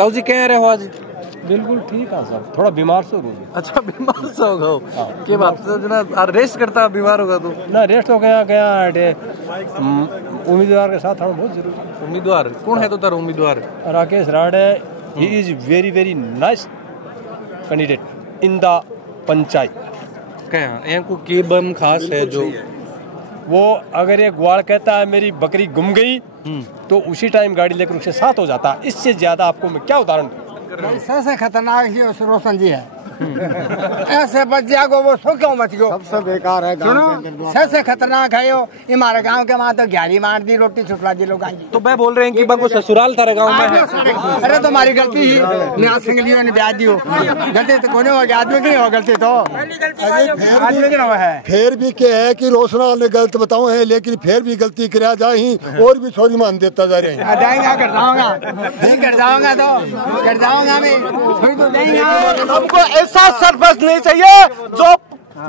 ताऊ जी कह रहे हो आज? बिल्कुल ठीक है साहब, थोड़ा बीमार से हो गया। अच्छा बीमार से हो गए के बात से जना रेस्ट करता बीमार होगा तो ना रेस्ट हो गया क्या उम्मीदवार के साथ हम बहुत जरूरी। उम्मीदवार कौन है तो तार उम्मीदवार? Rakesh Rane, he is very very nice candidate in the panchayat. क्या यहाँ को के बम खास है जो वो अगर एक ग्वाल कहता है मेरी बकरी गुम गई तो उसी टाइम गाड़ी लेकर उसके साथ हो जाता। इससे ज्यादा आपको मैं क्या उदाहरण दूं? सबसे खतरनाक ही रोशन जी है। ऐसे बच जाओ वो सो क्यों बच गयो? सबसे बेकार है। सुनो सबसे खतरनाक है यो हमारे गांव के वहाँ तो ग्यारी मार दी, रोटी छुटला दी लोग। तो मैं बोल रहे हैं कि बको ससुराल थारे गांव में है। अरे तो हमारी गलती ही न्यास सिंगलियों ने ब्याज दियो। गलती तो कोने हो गया, आदमी की हो गलती तो आदमी की ना है। फिर भी क्या है कि रोशना ने गलत बताओ है, लेकिन फिर भी गलती कराया जाए और भी सॉरी मान देता जा रहे हैं। देंगे कर जाऊंगा, नहीं कर जाऊंगा तो कर जाऊंगा मैं, छोड़ तो देंगे। हमको ऐसा सरपंच नहीं चाहिए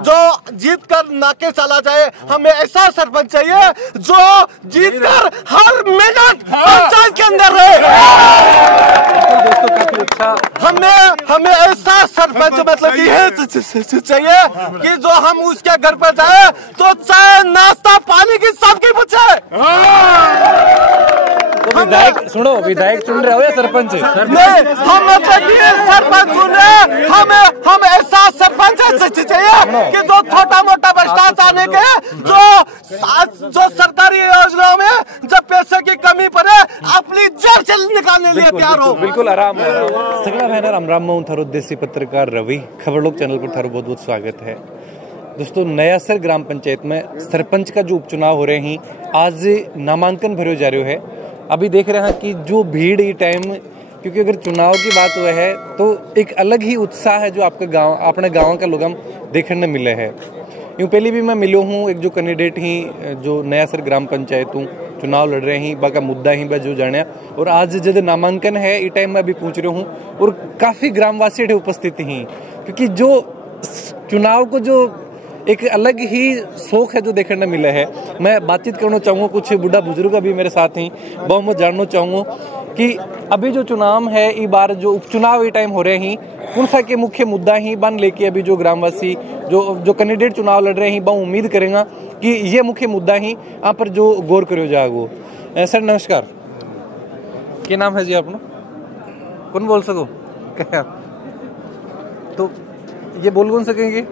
जो जीत कर नाके चला जाए। हमें ऐसा सरपंच चाहिए जो जीत कर हर मिनट पंचायत के अंदर रहे। हमें ऐसा सरपंच मतलब कि चाहिए कि जो हम उसके घर पर जाए तो चाय नाश्ता पानी की सबकी पूछे। तो विधायक सुनो, विधायक सुन रहे हो या सरपंच? नहीं, हम मतलब कि सरपंच सुन रहे। हम ऐसा सरपंच चाहिए कि जो छोटा मोटा भ्रष्टाचार नहीं के, जो सरकारी योजनाओं में जब पैसे की कमी पड़े अपनी जेब से निकालने लिए तैयार हो। बिल्कुल आराम सगला बहना राम मैं थारो देसी पत्रकार रवि खबर लोग चैनल पर थारो बहुत बहुत स्वागत है। दोस्तों नयासर ग्राम पंचायत में सरपंच का जो उपचुनाव हो रहे हैं, आज नामांकन भरे जा रहे है। अभी देख रहे हैं कि जो भीड़ ये टाइम, क्योंकि अगर चुनाव की बात हुआ है तो एक अलग ही उत्साह है जो आपका गांव अपने गांव का लोग हम देखने मिले हैं। यूँ पहले भी मैं मिलो हूँ एक जो कैंडिडेट ही जो नयासर ग्राम पंचायत हूँ चुनाव लड़ रहे हैं, बाका मुद्दा ही जो जाने, और आज जब नामांकन है ये टाइम में अभी पूछ रहे हूँ और काफ़ी ग्रामवासी उपस्थित ही, क्योंकि जो चुनाव को जो एक अलग ही शौक है जो देखने मिला है। मैं बातचीत करना चाहूँगा, कुछ बूढ़ा बुजुर्ग अभी मेरे साथ ही, बहुत मैं जानना चाहूँगा कि अभी जो चुनाव है ये बार जो उपचुनाव ये टाइम हो रहे हैं कौन सा के मुख्य मुद्दा ही बन लेके अभी जो ग्रामवासी जो कैंडिडेट चुनाव लड़ रहे हैं बहुत उम्मीद करेंगे कि ये मुख्य मुद्दा ही यहाँ पर जो गौर करो जागो। सर नमस्कार, क्या नाम है जी अपना? कौन बोल सको क्या? तो ये बोल कौन सकेंगे?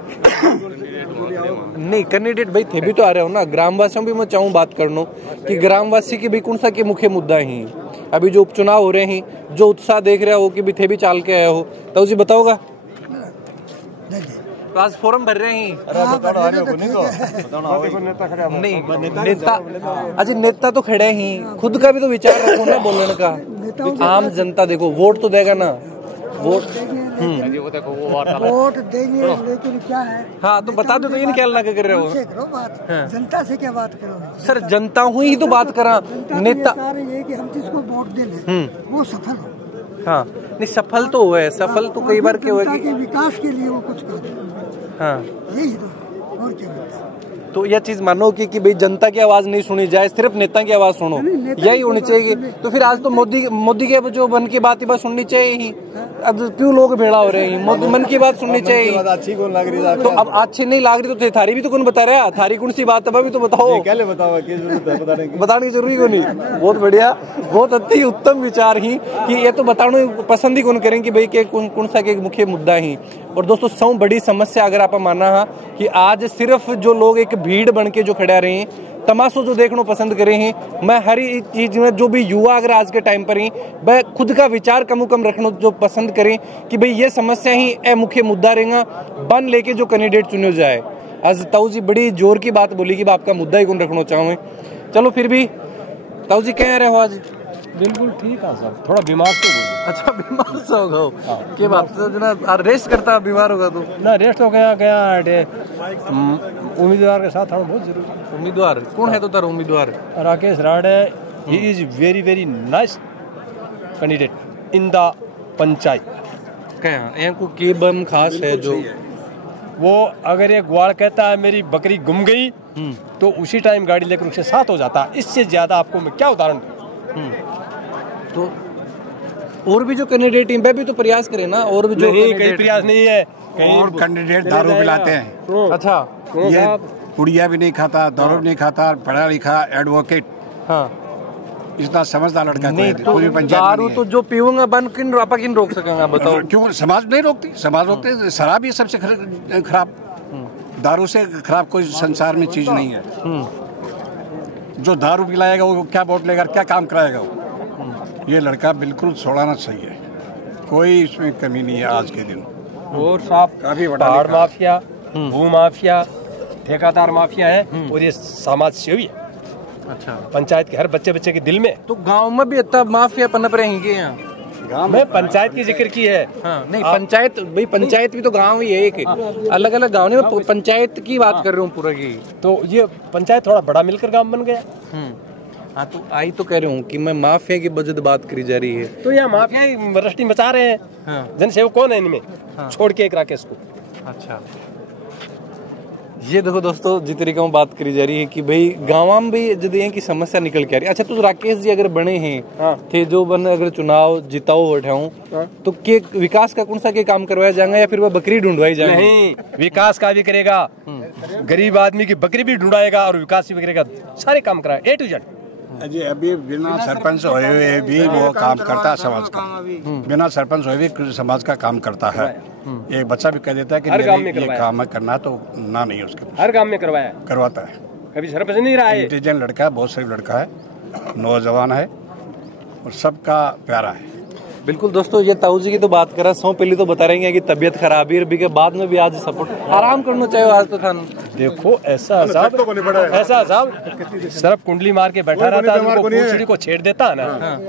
नहीं कैंडिडेट भाई थे भी तो आ रहे हो ना, ग्रामवासियों भी मैं चाहूँ बात करना कि ग्रामवासी के भी कौन सा के मुख्य मुद्दा ही अभी जो उपचुनाव हो रहे हैं, जो उत्साह देख रहे हो कि भी थे भी चाल के आए हो, तो जी बताओगा? तो आज फॉर्म भर रहे हैं। नहीं नेता अजी नेता तो खड़े ही, खुद का भी तो विचार रखो ना बोलने का। आम जनता देखो वोट तो देगा ना, वोट देंगे लेकिन क्या है? हाँ तो बता दो तो इन क्या लगा कर रहे हो? करो बात, जनता से क्या बात करो? सर जनता हुई ही तो बात करा। नेता ये कि हम जिसको वोट दे वो सफल हो। हाँ नहीं सफल तो हुआ है, सफल तो कई बार क्या हुआ कि विकास के लिए वो कुछ कर। हाँ यही तो और क्या होता है? तो यह चीज मानो कि भाई जनता की आवाज नहीं सुनी जाए, सिर्फ नेता की आवाज सुनो, यही होनी चाहिए। तो फिर आज तो मोदी के जो मन की बात ही बात सुननी चाहिए ही। अब क्यों लोग भेड़ा हो रहे हैं? मोदी मन की बात सुननी चाहिए। अच्छी कौन लग रही? तो अब अच्छी नहीं लग रही तो थारी भी तो कौन बता रहा? थारी कौन सी बात है अभी तो बताओ। बताने की जरूरी क्यों नहीं? बहुत बढ़िया, बहुत अति उत्तम विचार ही कि ये तो बताने पसंद ही कौन करें कि भाई के कौन सा के मुख्य मुद्दा ही। और दोस्तों सौ बड़ी समस्या अगर आप माना है कि आज सिर्फ जो लोग एक भीड़ बन के जो खड़ा रहे हैं, तमाशो जो देखना पसंद करे हैं, मैं हर चीज में जो भी युवा अगर आज के टाइम पर ही वह खुद का विचार कम रखना जो पसंद करें कि भाई ये समस्या ही ए मुख्य मुद्दा रहेगा बन लेके जो कैंडिडेट चुने जाए। आज ताऊ जी बड़ी जोर की बात बोली कि आपका मुद्दा ही कौन रखना चाहूँ। चलो फिर भी ताऊ जी कह रहे हो आज? बिल्कुल ठीक है साहब, थोड़ा बीमार से हो गया। अच्छा बीमार से हो गए के बात से जना रेस्ट करता बीमार होगा तो ना रेस्ट हो गया उम्मीदवार के साथ हम बहुत जरूरी। उम्मीदवार कौन है तो तार उम्मीदवार? Rakesh Rane, he is very very nice candidate in the panchayat. क्या यहाँ को के बम खास है जो वो अगर एक ग्वाल कहता है मेरी बकरी गुम गई तो उसी टाइम गाड़ी लेकर उसके साथ हो जाता। इससे ज्यादा आपको मैं क्या उदाहरण दूं? तो और भी जो कैंडिडेट टीम पे भी तो प्रयास करे ना, और भी जो कहीं प्रयास नहीं है, और कैंडिडेट दारू पिलाते हैं। अच्छा, ये पुड़िया भी नहीं खाता, दारू भी नहीं खाता, पढ़ा लिखा एडवोकेट, हाँ इतना समझदार लड़का नहीं कोई तो पूरी पंचायत दारू तो जो पीऊंगा बन किन आपा किन रोक सकेंगे बताओ? क्यों समाज नहीं रोकती? समाज रोकते। शराब ही सबसे खराब, दारू से खराब कोई संसार में चीज नहीं है। जो दारू पिलाएगा वो क्या वोट लेगा, क्या काम कराएगा वो? ये लड़का बिल्कुल छोड़ाना चाहिए, कोई इसमें कमी नहीं है आज के दिन। और साहब काफी पहाड़ माफिया, भू माफिया, ठेकेदार माफिया है, और ये समाज सेवी है। अच्छा, पंचायत के हर बच्चे के दिल में। तो गांव में भी इतना माफिया पनप रहेंगे यहाँ? गांव में पंचायत की जिक्र की है। हाँ, नहीं पंचायत भाई, पंचायत भी तो गांव ही है, एक अलग अलग गांव में पंचायत की बात कर रहा हूँ पूरा की। तो ये पंचायत थोड़ा बड़ा मिलकर गांव बन गया। हाँ, तो आई तो कह रहा हूँ कि मैं माफिया की वजह बात करी जा रही है। तो यहाँ माफिया रस्टी मचा रहे हैं। हाँ। जनसेवक कौन है इनमें? हाँ। छोड़ के एक राकेश को। अच्छा, ये देखो दोस्तों, जिस तरीके में बात करी जा रही है कि भाई गाँव में भी जब की समस्या निकल के आ रही है। अच्छा, तो राकेश जी अगर बने हैं, हाँ। थे जो बन अगर चुनाव जिताओ उठाऊं, हाँ। तो के विकास का कौन सा के काम करवाया जाएगा या फिर वह बकरी ढूंढवाई जाएगी? नहीं, विकास का भी करेगा, गरीब आदमी की बकरी भी ढूंढाएगा और विकास भी करेगा, सारे काम कराए A to Z। अजी अभी बिना सरपंच हुए हुए भी वो काम करता है समाज का, बिना सरपंच हुए भी समाज का काम करता है। एक बच्चा भी कह देता है कि ये काम करना तो ना नहीं उसके, हर काम में करवाया, करवाता है। कभी सरपंच नहीं रहा है। इंटेलिजेंट लड़का है, बहुत सही लड़का है, नौजवान है और सबका प्यारा है। बिल्कुल दोस्तों, ये ताऊ जी की तो बात करा, सौ पहले तो बता रहे हैं कि तबीयत खराब है, के बाद में भी आज सपोर्ट आराम करना चाहिए आज तो था। देखो ऐसा साहब सिर्फ कुंडली मार के बैठा रहता है, पूंछड़ी को छेड़ देता है ना,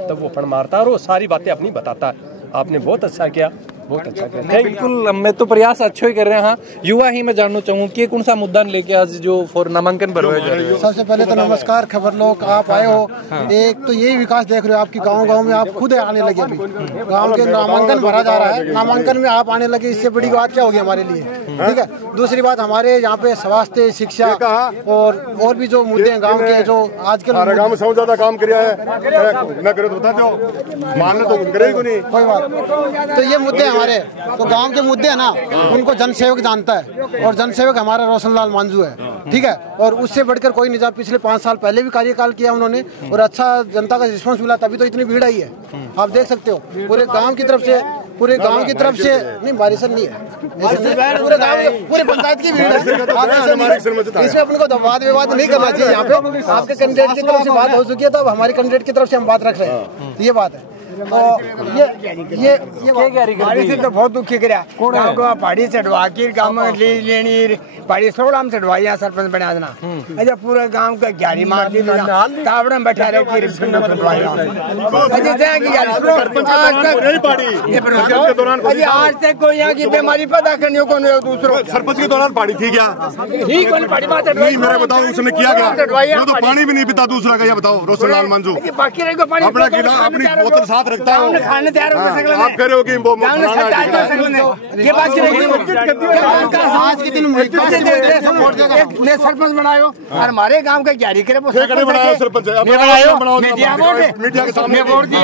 तब वो फण मारता है और वो सारी बातें अपनी बताता है। आपने बहुत अच्छा किया, बहुत अच्छा किया। बिल्कुल, मैं तो प्रयास अच्छे ही कर रहे हैं। हाँ, युवा ही मैं जानना चाहूँ कि कौन सा मुद्दा लेके आज जो फॉर नामांकन भरवाया जा रहा है? सबसे पहले तो नमस्कार खबर लोग, आप आए हो। एक तो यही विकास देख रहे हो आपकी गांव में, आप खुद आने लगे। अभी गांव के नामांकन भरा जा रहा है, नामांकन में आप आने लगे, इससे बड़ी बात क्या होगी हमारे लिए? ठीक है। दूसरी बात, हमारे यहाँ पे स्वास्थ्य, शिक्षा और भी जो मुद्दे हैं गाँव के, जो आजकल गाँव में सबसे ज्यादा काम किया है, न करे तो बता दो, मानना तो करेगा नहीं कोई बात। तो ये मुद्दे हमारे, तो गांव के मुद्दे है ना, उनको जनसेवक जानता है, और जनसेवक हमारा रोशनलाल मांझू है। ठीक है, और उससे बढ़कर कोई नहीं। पिछले 5 साल पहले भी कार्यकाल किया उन्होंने, और अच्छा जनता का रिस्पांस मिला, तभी तो इतनी भीड़ आई है। आप देख सकते हो पूरे गांव की तरफ से, नहीं बारिश नहीं है, पूरे गांव, पूरे पंचायत की भीड़ है। इसमें अपने को वाद विवाद नहीं करना चाहिए। यहाँ पे आपके कैंडिडेट की तरफ से बात हो चुकी है, तो अब हमारे कैंडिडेट की तरफ से हम बात रख रहे हैं, ये बात है। तो ये बाड़ी से तो बहुत दुखी करा, गाँव को पहाड़ी चढ़वा के गाँव में लेनी पहाड़ी सोड़ा में चढ़वाई, यहाँ सरपंच बना देना। अच्छा, पूरे गाँव का ग्यारी मार दी, तावड़ा में बैठा रहे कि आज तक कोई यहाँ की बीमारी पता करने को नहीं। दूसरों सरपंच के दौरान पाड़ी थी क्या? ठीक है, पहाड़ी मार चढ़वाई, मेरा बताओ उसने किया क्या? वो तो पानी भी नहीं पीता दूसरा का, ये बताओ रोशनलाल मांझू बाकी रहे पानी अपना गिला अपनी बोतल साथ रखता है। खाने तैयार हो सकते, आप कह रहे हो कि ये बात आज के दिन सरपंच बनायो और हमारे गांव का जारी करे बनाया सरपंच मीडिया के सामने वोट दिया।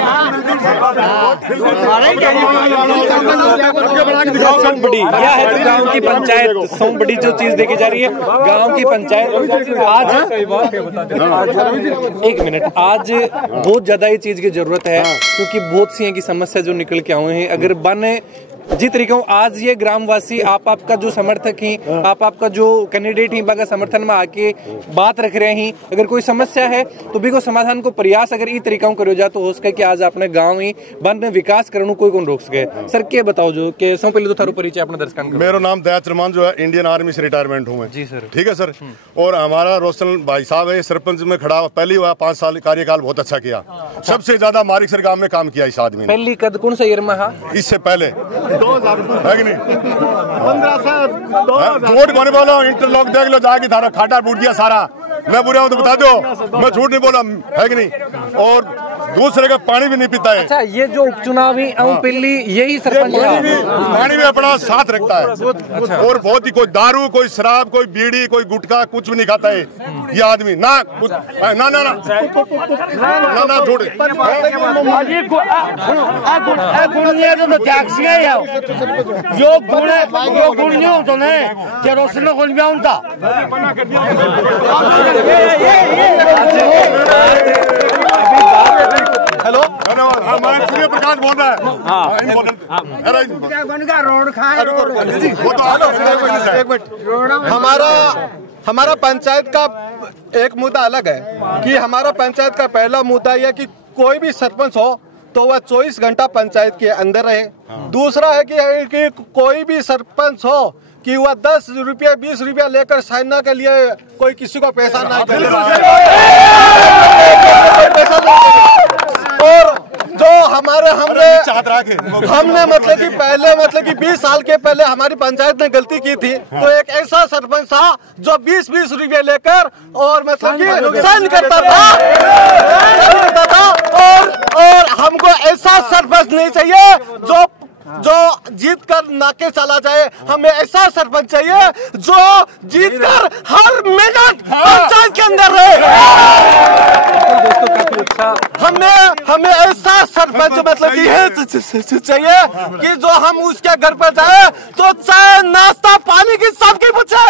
क्या है तो गांव की पंचायत सौ बड़ी जो चीज देखी जा रही है, गांव की पंचायत आज एक मिनट, आज बहुत ज्यादा ही चीज की जरूरत है, क्योंकि बहुत सी की समस्या जो निकल के आए हैं। अगर बने जिस तरीके आज ये ग्रामवासी आपका जो समर्थक ही, आपका जो कैंडिडेट ही का समर्थन में आके बात रख रहे हैं, अगर कोई समस्या है तो भी को समाधान को प्रयास अगर ई तरीका करो जा तो हो सके कि आज अपने गांव ही बन में विकास करने कोई कौन रोक सके। सर के बताओ जो कि सब पहले तो थारो परिचय अपने दर्शकों को। मेरा नाम दया चरमान जो है, इंडियन आर्मी से रिटायरमेंट हूँ जी सर। ठीक है सर। और हमारा रोशन भाई साहब है, सरपंच में खड़ा पहली हुआ, 5 साल कार्यकाल बहुत अच्छा किया। सबसे ज्यादा मारिकसर गांव में काम किया इस आदमी ने। पहली कद कौन सा ईयर में? इससे पहले 2000 है कि नहीं, 15 साल झूठ बोले बोलो, इंटरलॉक देख लो जाके, थारा खाटा फूट दिया सारा। मैं बुरा हूँ तो बता दो, मैं झूठ नहीं बोला, है कि नहीं। और दूसरे का पानी भी नहीं पीता है। अच्छा, ये जो उपचुनावी पिल्ली यही सरपंच पानी में अपना साथ रखता है और बहुत ही कोई दारू, कोई शराब, कोई बीड़ी, कोई गुटखा कुछ भी नहीं खाता है ये आदमी। ना कुछ ना ना ना ना छोड़े जो गुण नहीं होता ना क्या रोशन गुण भी होता। हेलो, हमारे सूर्य प्रकाश बोल रहा है। रोड खाए हमारा पंचायत का एक मुद्दा अलग है कि हमारा पंचायत का पहला मुद्दा यह कि कोई भी सरपंच हो तो वह 24 घंटा पंचायत के अंदर रहे। दूसरा है कि कोई भी सरपंच हो कि वह 10 रुपया 20 रुपया लेकर साइना के लिए कोई किसी को पैसा ना दे। और जो हमने मतलब कि पहले 20 साल के पहले हमारी पंचायत ने गलती की थी तो एक ऐसा सरपंच था जो 20-20 रुपये लेकर और मतलब कि साइन करता था और हमको ऐसा सरपंच नहीं चाहिए जो जीत कर नाके चला जाए। हमें ऐसा सरपंच चाहिए जो जीत कर हर मिनट पंचायत के अंदर रहे। हमें ऐसा सरपंच मतलब कि चाहिए कि जो हम उसके घर पर जाए तो चाय नाश्ता पानी की सबकी पूछे।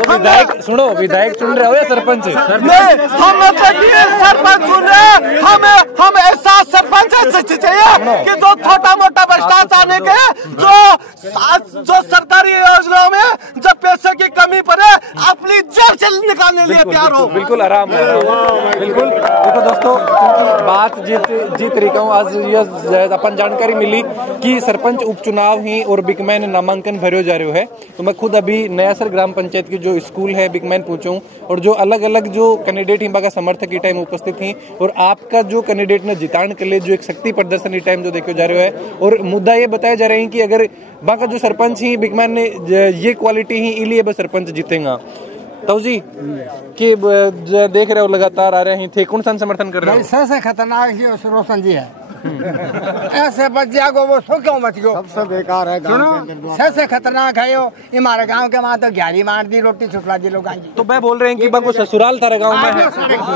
तो विधायक चुन रहे हो या सरपंच? नहीं, हम मतलब सरपंच चुन रहे। हम ऐसा सरपंच चाहिए कि जो छोटा मोटा भ्रष्टाचार नहीं के जो सरकारी योजनाओं में जब पैसे की कमी पड़े अपनी जेब से निकालने लिए तैयार हो। बिल्कुल आराम बिल्कुल। देखो दोस्तों, बात जीत रही हूँ। आज यह अपन जानकारी मिली कि सरपंच उपचुनाव ही और बिकमैन नामांकन भरे जा रहे है। तो मैं खुद अभी नयासर ग्राम पंचायत की जो स्कूल है बिकमैन पहुंचा और जो अलग अलग जो कैंडिडेट हिंबा का समर्थक टाइम उपस्थित थी और आपका जो कैंडिडेट ने जिताने के लिए जो एक शक्ति प्रदर्शन टाइम जो देखो जा रहे है और मुद्दा ये बताया जा रहे हैं कि अगर वहाँ का जो सरपंच ही बिकमैन ने ये क्वालिटी ही इलिए बस सरपंच जीतेगा। तो जी कि देख रहे हो लगातार आ रहे हैं थे कौन सा समर्थन कर रहे हो? सबसे खतरनाक रोशन जी है। ऐसे बच जाओ वो सो क्यों बच गयो? सबसे बेकार है। सुनो, सबसे खतरनाक है यो हमारे गांव के वहाँ तो ग्यारी मार दी रोटी छुटला दी लोग। तो मैं बोल रहे हैं कि बाको ससुराल थारे गांव में है।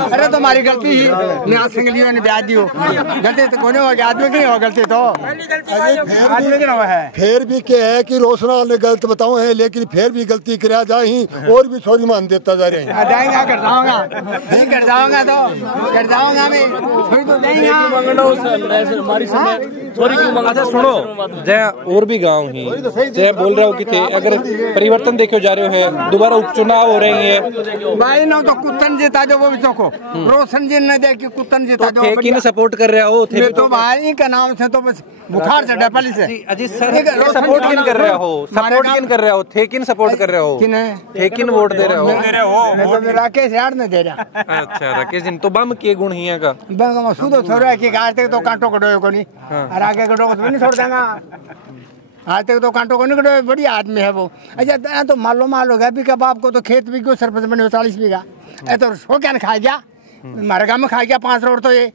अरे तुम्हारी गलती ही मैं सिंगलियों ने ब्याज दियो गलती तो कोने हो आदमी की हो गलती तो आदमी की है। फिर भी क्या है कि रोशनाल ने गलत बताओ है लेकिन फिर भी गलती कराया जाए और भी सॉरी मान देता जा रहे हैं। कर जाऊंगा अच्छा सुनो, जहाँ और भी गांव ही जहाँ बोल रहे हो कि थे अगर परिवर्तन देखे जा रहे हो दोबारा उपचुनाव हो रही है भाई ना तो कुत्तन जीता जो वो भी को रोशन जी ने देखी कुत्तन जीता जो ठेकी ने सपोर्ट कर रहे हो थे तो भाई का नाम से तो बस बुखार चढ़ा पहले से। अजी सर सपोर्ट किन कर रहे हो? सपोर्ट किन कर रहे हो? ठेकिन सपोर्ट कर रहे हो? ठेकिन वोट दे रहे हो? मैं तो राकेश यार ने दे रहा। अच्छा राकेश जी, तो बम के गुण ही है का? बम सुधो छोड़ा कि आज तक तो कांटो कटो को नहीं और आगे कटो को नहीं छोड़ देगा। आज तक तो कांटो को नहीं कटो, बड़ी आदमी है वो। अच्छा तो मालूम होगा भी का बाप को तो खेत भी क्यों सरपंच बने 40 बीघा तो सो क्या खा गया हमारे गाँव में खा गया 5 रोड तो ये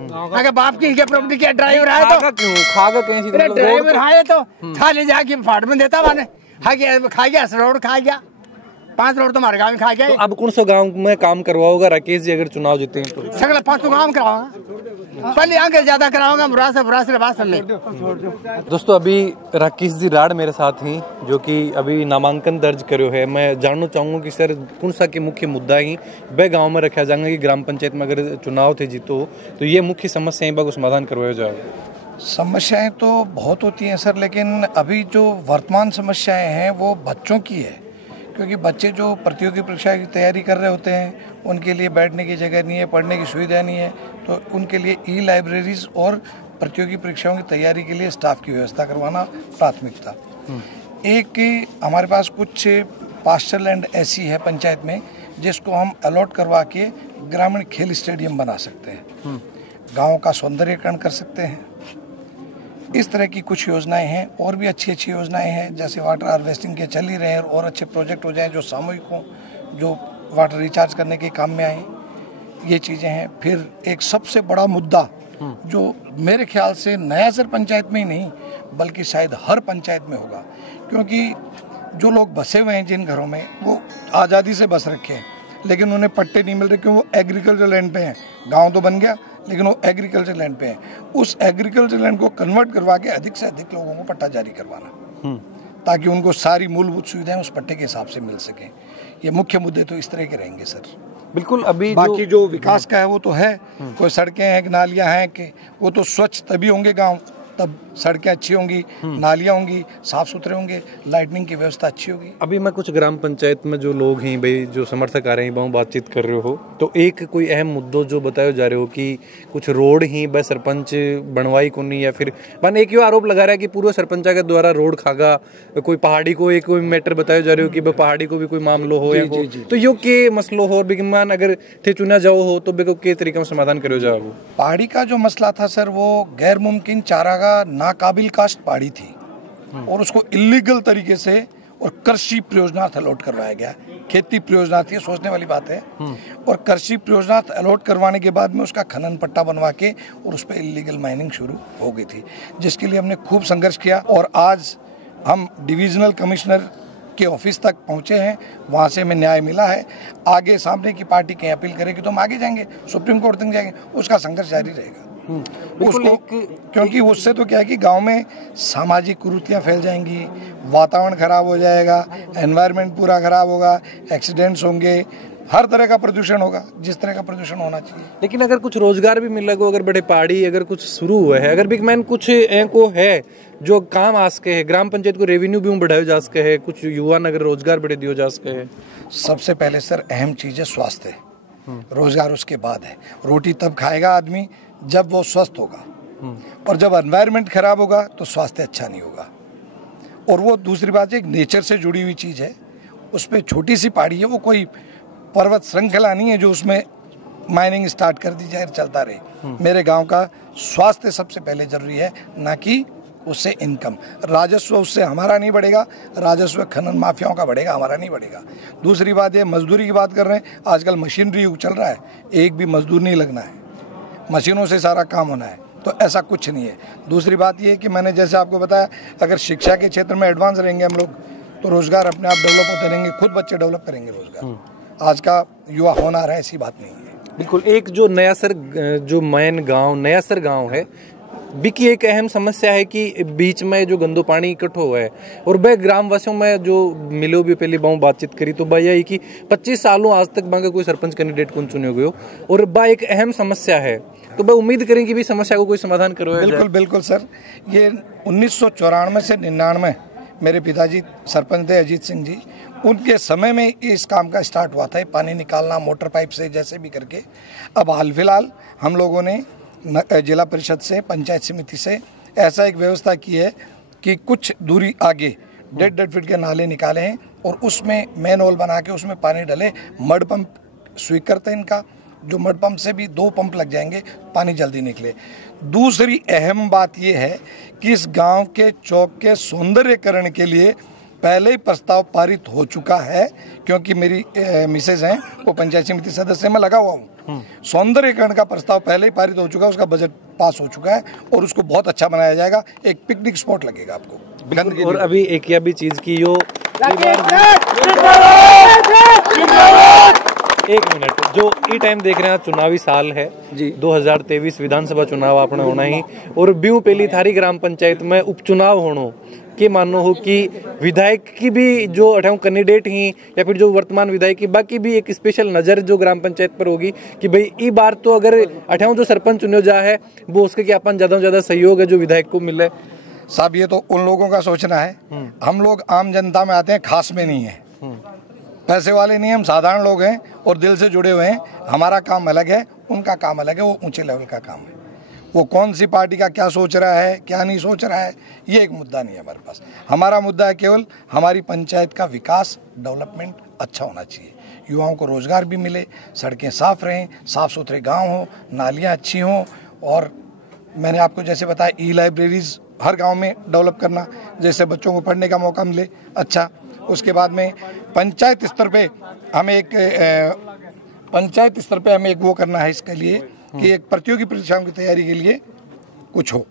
अगर बाप की प्रॉपर्टी क्या ड्राइवर आए तो खागा कहीं ड्राइवर आए तो खा ले जाके फाड़ में देता मैंने खा गया रोड खा गया 5 रोड तो हमारे गाँव में खा गया। तो अब कौन सा गांव में काम करवाओगा राकेश जी अगर चुनाव जीते हैं तो? सगला 5 गाँव कराऊंगा पहले आगे ज्यादा कराऊंगा बुरा से बात में। दोस्तों अभी राकेश जी राड मेरे साथ ही जो कि अभी नामांकन दर्ज करो है। मैं जानना चाहूंगा कि सर कौन सा के मुख्य मुद्दा ही वह गांव में रखा जाएगा कि ग्राम पंचायत में अगर चुनाव थे जीतो तो ये मुख्य समस्याएं को समाधान करवाया जाएगा? समस्याएं तो बहुत होती हैं सर, लेकिन अभी जो वर्तमान समस्याएं हैं वो बच्चों की है क्योंकि बच्चे जो प्रतियोगी परीक्षा की तैयारी कर रहे होते हैं उनके लिए बैठने की जगह नहीं है, पढ़ने की सुविधा नहीं है, तो उनके लिए ई लाइब्रेरीज और प्रतियोगी परीक्षाओं की तैयारी के लिए स्टाफ की व्यवस्था करवाना प्राथमिकता। एक हमारे पास कुछ पास्चर लैंड ऐसी है पंचायत में जिसको हम अलॉट करवा के ग्रामीण खेल स्टेडियम बना सकते हैं, गाँव का सौंदर्यीकरण कर सकते हैं। इस तरह की कुछ योजनाएं हैं और भी अच्छी योजनाएं हैं जैसे वाटर हार्वेस्टिंग के चल ही रहे हैं और अच्छे प्रोजेक्ट हो जाएं जो सामूहिक हों, जो वाटर रिचार्ज करने के काम में आए। ये चीज़ें हैं। फिर एक सबसे बड़ा मुद्दा जो मेरे ख्याल से नयासर पंचायत में ही नहीं बल्कि शायद हर पंचायत में होगा, क्योंकि जो लोग बसे हुए हैं जिन घरों में, वो आज़ादी से बस रखे हैं लेकिन उन्हें पट्टे नहीं मिल रहे क्योंकि वो एग्रीकल्चर लैंड पे हैं। गांव तो बन गया लेकिन वो एग्रीकल्चर लैंड पे हैं। उस एग्रीकल्चर लैंड को कन्वर्ट करवा के अधिक से अधिक लोगों को पट्टा जारी करवाना ताकि उनको सारी मूलभूत सुविधाएं उस पट्टे के हिसाब से मिल सकें। ये मुख्य मुद्दे तो इस तरह के रहेंगे सर। बिल्कुल। अभी बाकी जो विकास का है वो तो है, कोई सड़कें हैं, नालियां हैं, कि वो तो स्वच्छ तभी होंगे गांव, तब सड़कें अच्छी होंगी, नालियां होंगी, साफ सुथरे होंगे, लाइटनिंग की व्यवस्था अच्छी होगी। अभी मैं कुछ ग्राम पंचायत में जो लोग हैं भाई, जो समर्थक आ रहे हैं, वहाँ बातचीत कर रहे हो, तो एक कोई अहम मुद्दों जो बताए जा रहे हो कि कुछ रोड ही बस सरपंच बनवाई को नहीं, या फिर मन एक यो आरोप लगा रहा है कि पूर्व सरपंच के द्वारा रोड खागा, कोई पहाड़ी को एक कोई मैटर बताए जा रहे हो कि पहाड़ी को भी कोई मामलो हो या हो, तो यो के मसलो हो बिगमान अगर थे चुना जाओ हो तो बेको के तरीके से समाधान करो जाओ। पहाड़ी का जो मसला था सर, वो गैर मुमकिन चारागाह नाकाबिल काश्त पहाड़ी थी और उसको इलीगल तरीके से और कृषि प्रयोजनार्थ अलॉट करवाया गया। खेती प्रयोजनार्थ, ये सोचने वाली बात है। और कृषि प्रयोजनार्थ अलॉट करवाने के बाद में उसका खनन पट्टा बनवा के और उस पर इलीगल माइनिंग शुरू हो गई थी, जिसके लिए हमने खूब संघर्ष किया और आज हम डिविजनल कमिश्नर के ऑफिस तक पहुंचे हैं। वहां से हमें न्याय मिला है। आगे सामने की पार्टी कहीं अपील करेगी तो हम आगे जाएंगे, सुप्रीम कोर्ट तक जाएंगे, उसका संघर्ष जारी रहेगा। उसको क्योंकि उससे तो क्या है कि गांव में सामाजिक कुरीतियां फैल जाएंगी, वातावरण खराब हो जाएगा, एनवायरनमेंट पूरा खराब होगा, एक्सीडेंट्स होंगे, हर तरह का प्रदूषण होगा जिस तरह का प्रदूषण होना चाहिए। लेकिन अगर कुछ रोजगार भी मिलेगा, अगर बड़े पहाड़ी अगर कुछ शुरू हुआ है, अगर बिग मैन कुछ को है जो काम आ सके है, ग्राम पंचायत को रेवेन्यू भी बढ़ाया जा सके है, कुछ युवा नगर रोजगार बड़े दियो जा सके है। सबसे पहले सर अहम चीज है स्वास्थ्य, रोजगार उसके बाद है। रोटी तब खाएगा आदमी जब वो स्वस्थ होगा, और जब एनवायरनमेंट खराब होगा तो स्वास्थ्य अच्छा नहीं होगा। और वो दूसरी बात है, एक नेचर से जुड़ी हुई चीज़ है, उस पर छोटी सी पहाड़ी है, वो कोई पर्वत श्रृंखला नहीं है जो उसमें माइनिंग स्टार्ट कर दी जाए चलता रहे। मेरे गांव का स्वास्थ्य सबसे पहले जरूरी है, ना कि उससे इनकम। राजस्व उससे हमारा नहीं बढ़ेगा, राजस्व खनन माफियाओं का बढ़ेगा, हमारा नहीं बढ़ेगा। दूसरी बात ये, मजदूरी की बात कर रहे हैं, आजकल मशीनरी युग चल रहा है, एक भी मजदूर नहीं लगना है, मशीनों से सारा काम होना है, तो ऐसा कुछ नहीं है। दूसरी बात ये कि मैंने जैसे आपको बताया, अगर शिक्षा के क्षेत्र में एडवांस रहेंगे हम लोग तो रोजगार अपने आप डेवलप होते रहेंगे, खुद बच्चे डेवलप करेंगे रोजगार। आज का युवा होना रहा है, ऐसी बात नहीं है। बिल्कुल। एक जो नयासर जो मैन गांव नयासर गांव है, बिकी एक अहम समस्या है कि बीच में जो गंदो पानी इकट्ठो हुआ है, और वह ग्रामवासियों में जो मिलो भी पहले बाऊ बातचीत करी तो भाई यही कि 25 सालों आज तक बांगा कोई सरपंच कैंडिडेट कौन चुने गयो, और बा एक अहम समस्या है, तो वह उम्मीद करें कि भी समस्या को कोई समाधान करो। बिल्कुल बिल्कुल सर, ये 1994 से 99 मेरे पिताजी सरपंच थे अजीत सिंह जी, उनके समय में इस काम का स्टार्ट हुआ था, पानी निकालना मोटर पाइप से जैसे भी करके। अब हाल फिलहाल हम लोगों ने जिला परिषद से, पंचायत समिति से ऐसा एक व्यवस्था की है कि कुछ दूरी आगे 1.5 फीट के नाले निकाले हैं और उसमें मैन होल बना के उसमें पानी डले। मड पंप स्वीकृत है इनका, जो मड पंप से भी 2 पंप लग जाएंगे, पानी जल्दी निकले। दूसरी अहम बात यह है कि इस गांव के चौक के सौंदर्यकरण के लिए पहले ही प्रस्ताव पारित हो चुका है, क्योंकि मेरी मिसेज हैं वो पंचायत समिति सदस्य में लगा हुआ हूँ। सौंदर्यकरण का प्रस्ताव पहले ही पारित हो चुका है, उसका बजट पास हो चुका है और उसको बहुत अच्छा बनाया जाएगा। एक पिकनिक स्पॉट लगेगा आपको। और अभी एक या भी चीज की यो एक मिनट, जो ई टाइम देख रहे हैं, चुनावी साल है जी, 2023 विधानसभा चुनाव आपने होना ही, और ब्यू पहली थारी ग्राम पंचायत में उपचुनाव होनो के मानो हो कि विधायक की भी जो अठाऊ कैंडिडेट ही या फिर जो वर्तमान विधायक की, बाकी भी एक स्पेशल नजर जो ग्राम पंचायत पर होगी कि भाई ई बार तो अगर अठाऊ जो सरपंच चुने जा है वो उसके कि अपन ज्यादा से ज्यादा सहयोग है जो विधायक को मिले। साहब ये तो उन लोगों का सोचना है, हम लोग आम जनता में आते हैं, खास में नहीं है, पैसे वाले नहीं, हम साधारण लोग हैं और दिल से जुड़े हुए हैं। हमारा काम अलग है, उनका काम अलग है, वो ऊंचे लेवल का काम है। वो कौन सी पार्टी का क्या सोच रहा है, क्या नहीं सोच रहा है, ये एक मुद्दा नहीं है हमारे पास। हमारा मुद्दा है केवल हमारी पंचायत का विकास, डेवलपमेंट अच्छा होना चाहिए, युवाओं को रोजगार भी मिले, सड़कें साफ रहें, साफ सुथरे गांव हो, नालियां अच्छी हों, और मैंने आपको जैसे बताया ई लाइब्रेरीज हर गांव में डेवलप करना, जैसे बच्चों को पढ़ने का मौका मिले। अच्छा, उसके बाद में पंचायत स्तर पे हमें एक पंचायत स्तर पे हमें एक वो करना है इसके लिए कि एक प्रतियोगी परीक्षाओं की तैयारी के लिए कुछ हो,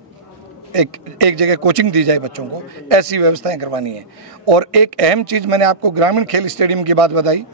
एक जगह कोचिंग दी जाए बच्चों को, ऐसी व्यवस्थाएं करवानी है। और एक अहम चीज़ मैंने आपको ग्रामीण खेल स्टेडियम की बात बताई।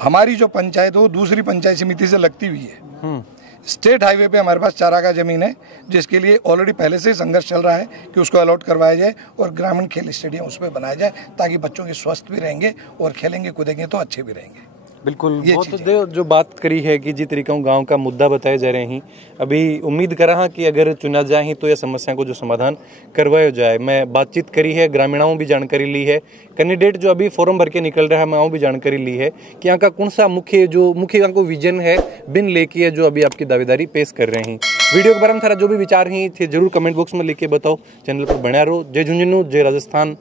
हमारी जो पंचायत हो दूसरी पंचायत समिति से लगती हुई है। स्टेट हाईवे पे हमारे पास चारागाह जमीन है, जिसके लिए ऑलरेडी पहले से ही संघर्ष चल रहा है कि उसको अलॉट करवाया जाए और ग्रामीण खेल स्टेडियम उस पर बनाया जाए, ताकि बच्चों के स्वस्थ भी रहेंगे और खेलेंगे कूदेंगे तो अच्छे भी रहेंगे। बिल्कुल, वो तो जो बात करी है कि जिस तरीका गांव का मुद्दा बताए जा रहे हैं, अभी उम्मीद कर रहा कि अगर चुना जाए तो यह समस्या को जो समाधान करवाया जाए। मैं बातचीत करी है, ग्रामीणों भी जानकारी ली है, कैंडिडेट जो अभी फॉर्म भर के निकल रहा है मैं भी जानकारी ली है कि यहाँ का कौन सा मुख्य यहाँ को विजन है बिन लेके है जो अभी आपकी दावेदारी पेश कर रहे हैं। वीडियो के बारे में थारा जो भी विचार ही थे जरूर कमेंट बॉक्स में लिख के बताओ। चैनल पर बना रहो। जय झुंझुनू, जय राजस्थान,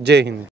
जय हिंद।